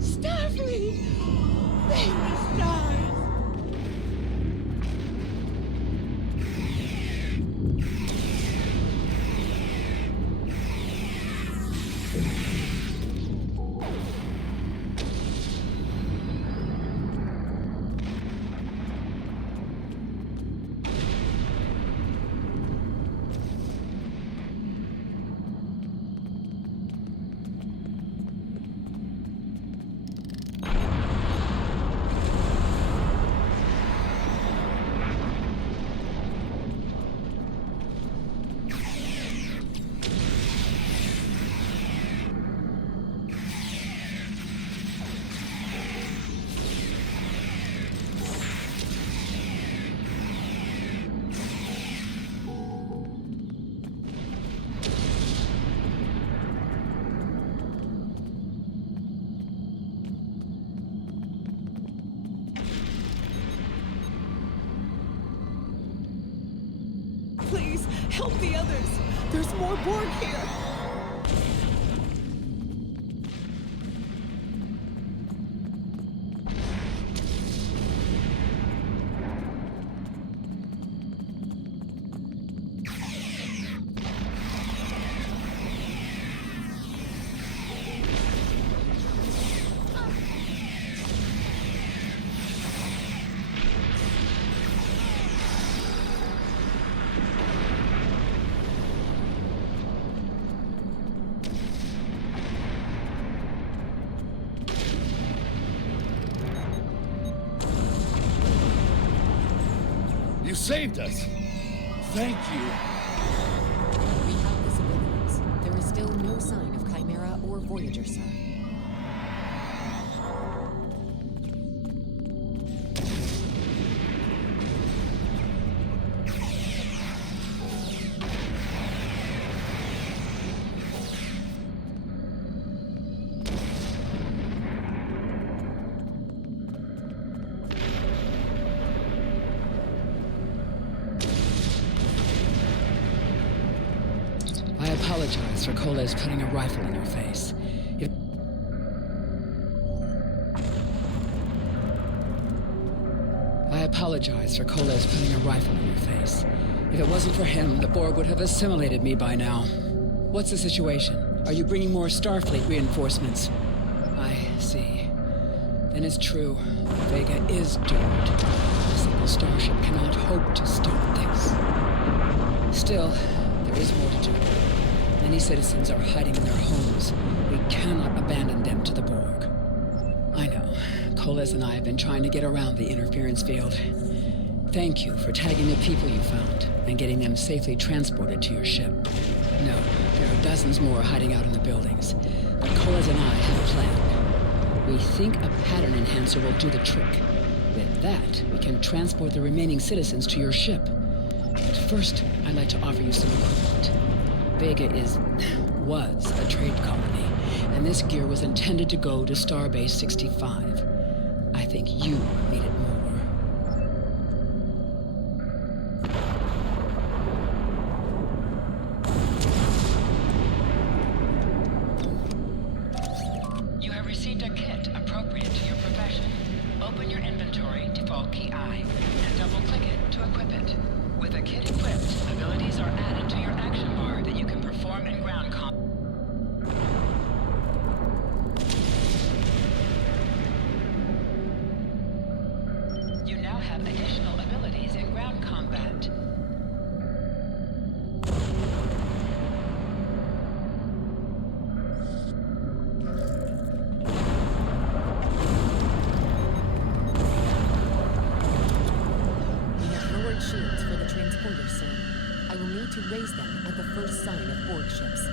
Starfleet! Thank the stars! Please, help the others. There's more Borg here. You saved us. Thank you. We have the civilians. There is still no sign of Chimera or Voyager, sir. I apologize for Coles putting a rifle in your face. I apologize for Coles putting a rifle in your face. If it wasn't for him, the Borg would have assimilated me by now. What's the situation? Are you bringing more Starfleet reinforcements? I see. Then it's true. Vega is doomed. single starship cannot hope to stop this. Still, there is more to do. Many citizens are hiding in their homes. We cannot abandon them to the Borg. I know. Coles and I have been trying to get around the interference field. Thank you for tagging the people you found and getting them safely transported to your ship. No, there are dozens more hiding out in the buildings. But Coles and I have a plan. We think a pattern enhancer will do the trick. With that, we can transport the remaining citizens to your ship. But first, I'd like to offer you some equipment. Vega was a trade colony, and this gear was intended to go to Starbase 65. I think you need it more. You have received a kit appropriate to your profession. Open your inventory, default key I, and double-click it to equip it. With a kit equipped, abilities are added to your action bar that you can perform in ground combat. You now have additional abilities in ground combat. We have lowered shields for the transporters, sir. I will need to raise them at the first sign of Borg ships.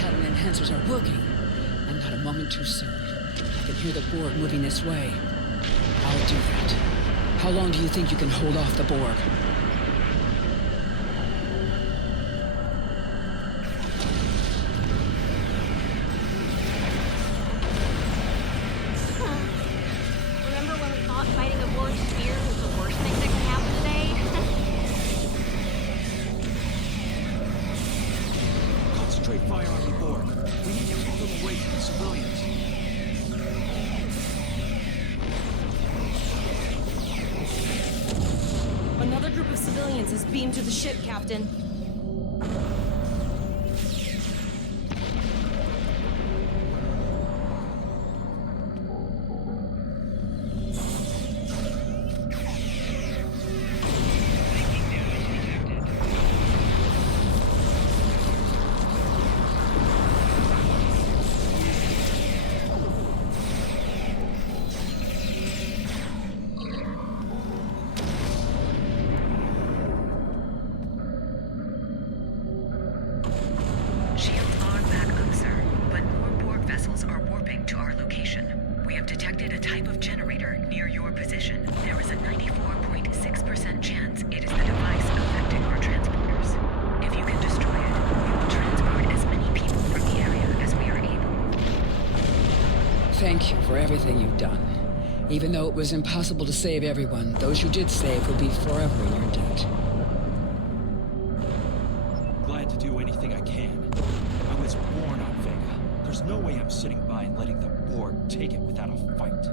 Pattern enhancers are working, and not a moment too soon. I can hear the Borg moving this way. I'll do that. How long do you think you can hold off the Borg? Remember when we thought fighting a Borg sphere was the worst thing that could happen today? Concentrate fire on the Borg. We need to keep them away from the civilians. Another group of civilians is beamed to the ship, Captain. Shields are back up, sir, but more Borg vessels are warping to our location. We have detected a type of generator near your position. There is a 94.6% chance it is the device affecting our transporters. If you can destroy it, we will transport as many people from the area as we are able. Thank you for everything you've done. Even though it was impossible to save everyone, those you did save will be forever in your debt. Glad to do anything I can. I was born on Vega. There's no way I'm sitting by and letting the Borg take it without a fight.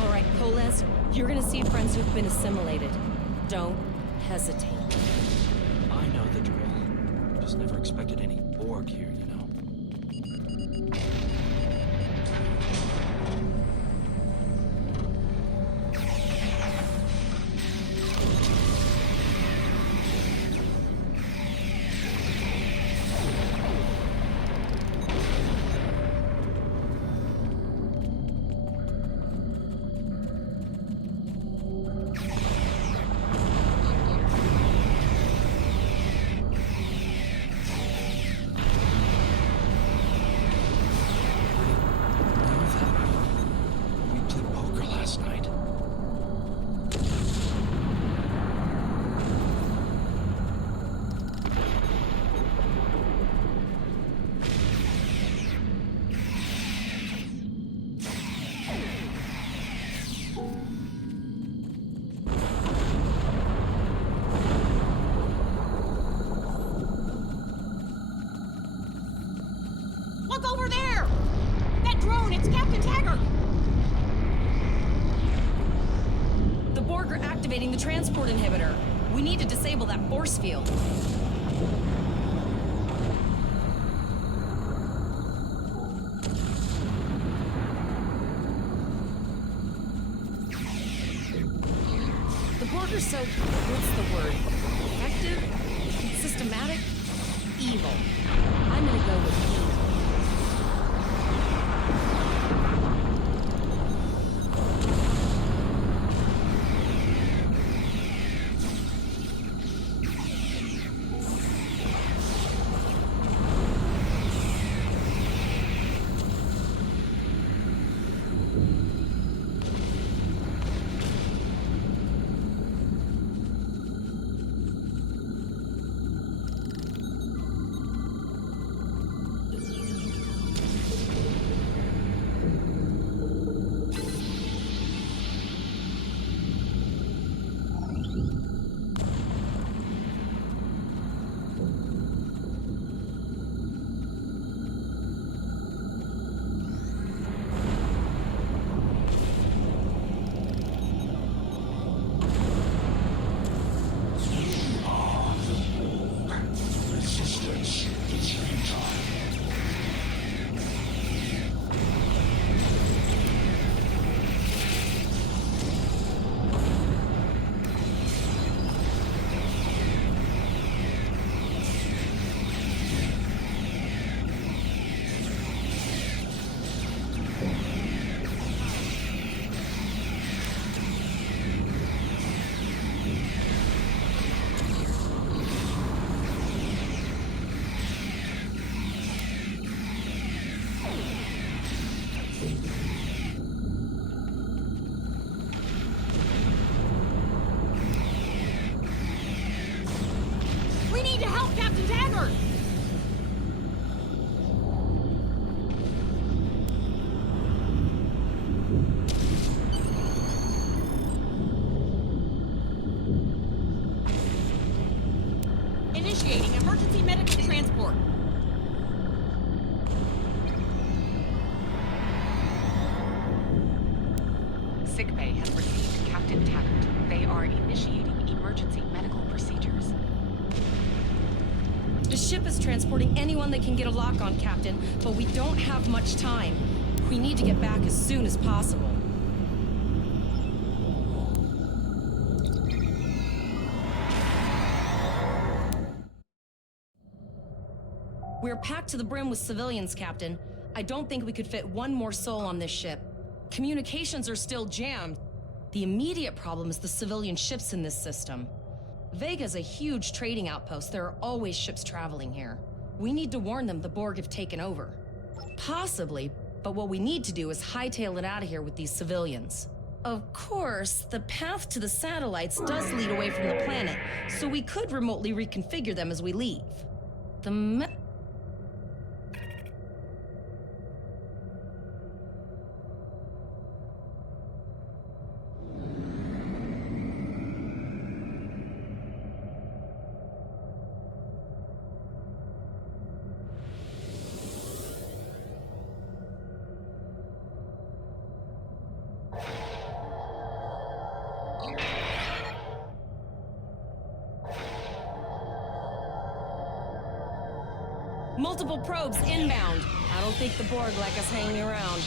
All right, Coles, you're gonna see friends who've been assimilated. Don't hesitate. I know the drill. Just never expected any Borg here, you know. We played poker last night. Look over there! That drone, it's Captain Taggart! The Borg are activating the transport inhibitor. We need to disable that force field. you're so, what's the word? Effective? Systematic? Evil. I'm gonna go with evil. We need to help Captain Taggart! Initiating emergency medical transport. Sickbay has received Captain Taggart. They are initiating emergency medical procedures. The ship is transporting anyone that can get a lock on, Captain, but we don't have much time. We need to get back as soon as possible. We're packed to the brim with civilians, Captain. I don't think we could fit one more soul on this ship. Communications are still jammed. The immediate problem is the civilian ships in this system. Vega's a huge trading outpost. There are always ships traveling here. We need to warn them the Borg have taken over. Possibly, but what we need to do is hightail it out of here with these civilians. Of course, the path to the satellites does lead away from the planet, so we could remotely reconfigure them as we leave. Multiple probes inbound. I don't think the Borg like us hanging around.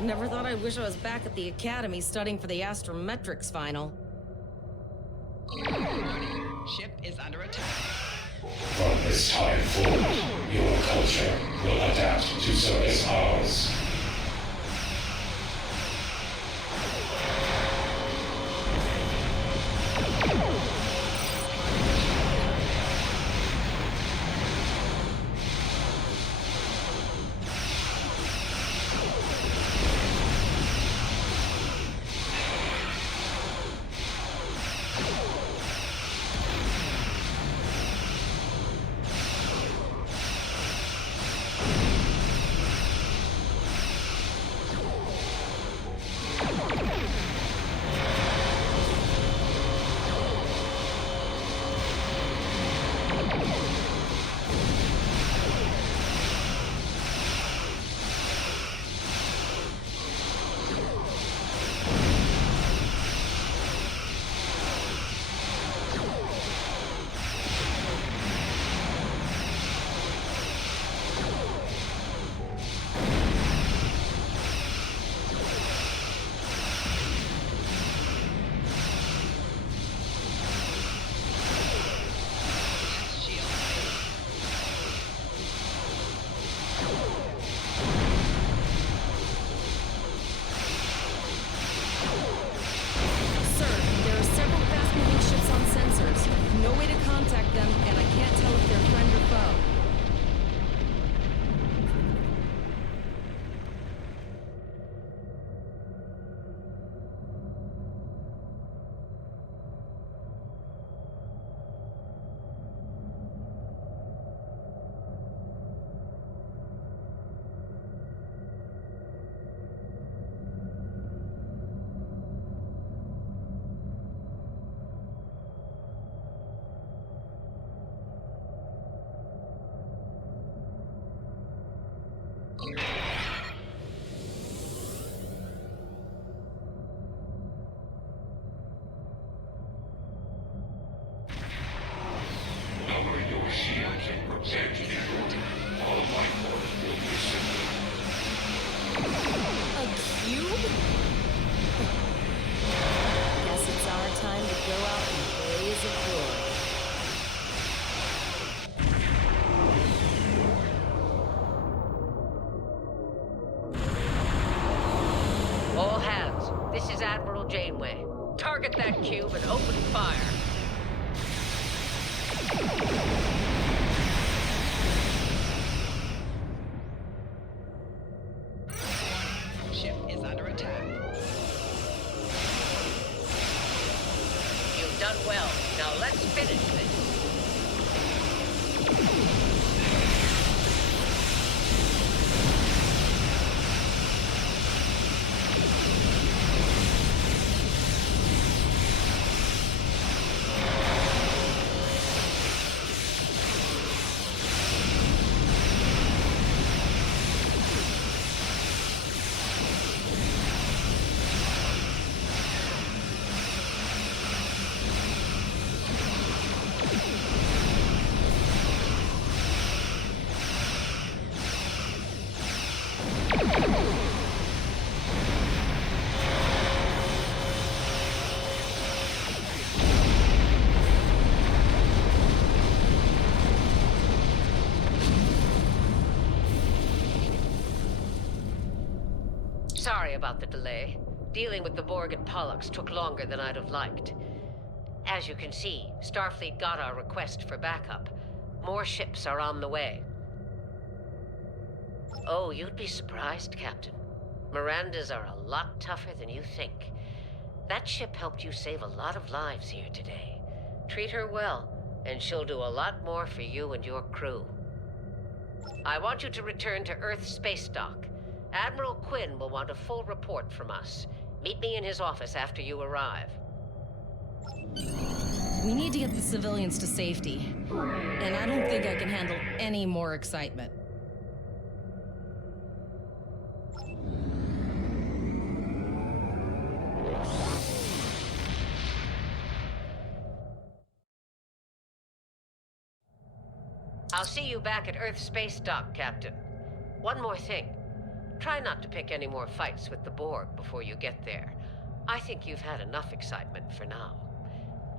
Never thought I'd wish I was back at the academy studying for the astrometrics final. Warning. Ship is under attack. From this time forward, your culture will adapt to service ours. Janeway. Target that cube and open fire. Ship is under attack. You've done well. Now let's finish this. Sorry about the delay. Dealing with the Borg at Pollux took longer than I'd have liked. As you can see, Starfleet got our request for backup. More ships are on the way. Oh, you'd be surprised, Captain. Mirandas are a lot tougher than you think. That ship helped you save a lot of lives here today. Treat her well, and she'll do a lot more for you and your crew. I want you to return to Earth space dock. Admiral Quinn will want a full report from us. Meet me in his office after you arrive. We need to get the civilians to safety. And I don't think I can handle any more excitement. I'll see you back at Earth space dock, Captain. One more thing. Try not to pick any more fights with the Borg before you get there. I think you've had enough excitement for now.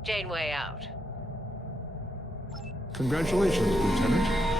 Janeway out. Congratulations, Lieutenant.